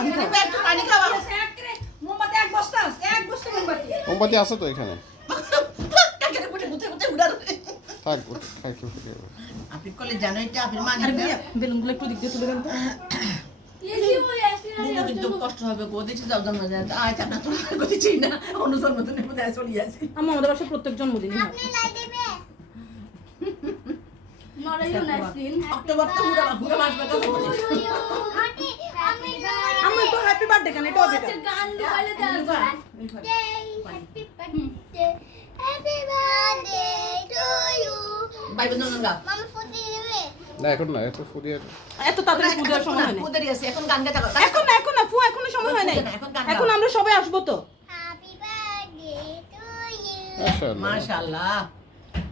পানি খাও। একটু পানি খাওয়া। মোমবাতি এক বস্তা মোমবাতি। মোমবাতি আছে তো এখানে। কাকেরে বুঝে বুঝে বুঝে উড়ার। থাক খাই একটু খেয়ে। আপনি কলে জানো এটা আপনি মানি আরে না। ভাইয়া বেলুনগুলো একটু দিক দিয়ে তুলে দেন তো। দিনে কিন্তু কষ্ট হবে গো দেখি যাও জন্ম যায় আয় চাটা তো গতি চাই না অন্য জন্মদিনে বোধহয় চলে আসে আমার আমাদের বাসায় প্রত্যেক জন্মদিনই হয়। অক্টোবর তো পুরো মাস বেটা আমি একটু হ্যাপি বার্থডে কেন এটা হবে বাই বাই নঙ্গা না এখন না এত ফুডিয়ে এত তাড়াতাড়ি পূজার সময় হয় না। ওদের আছে এখন গান গাইতে হবে এখন না ফু এখনো সময় হয় নাই। এখন গান এখন আমরা সবাই আসবো তো। মাশাআল্লাহ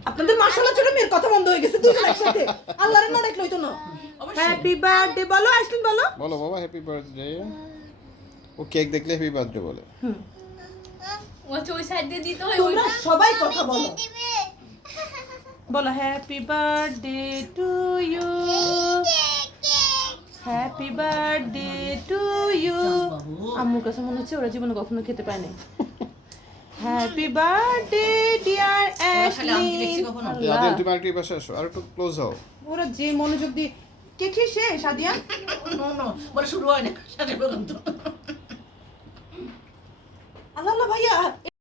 আপনাদের মাশাআল্লাহ ছোট মেয়ের কথা বন্ধ হয়ে গেছে দুজন একসাথে। আল্লাহর না ডাকলে হইতো না। হ্যাপি বার্থডে বলো আইসক্রিম বলো। বলো বাবা হ্যাপি বার্থডে। ও কেক দেখলে হ্যাপি বার্থডে বলে। ওই সাইড দিয়ে দিতে হয় তোমরা সবাই কথা বলো। বলো happy birthday to you, happy birthday to you. আম্মুর কাছে মনে হচ্ছে ওরা জীবনে কখনো খেতে পায় নাই। Happy birthday dear Ashlyn. Adil তুমি আরেকটু পাশে আসো আর একটু ক্লোজ হও। ওরা যে মনোযোগ দিয়ে কে খেয়ে শেষ আদিয়া? নো নো বলে শুরু হয় না সাথে প্রোগ্রাম তো আল্লাহ আল্লাহ ভাইয়া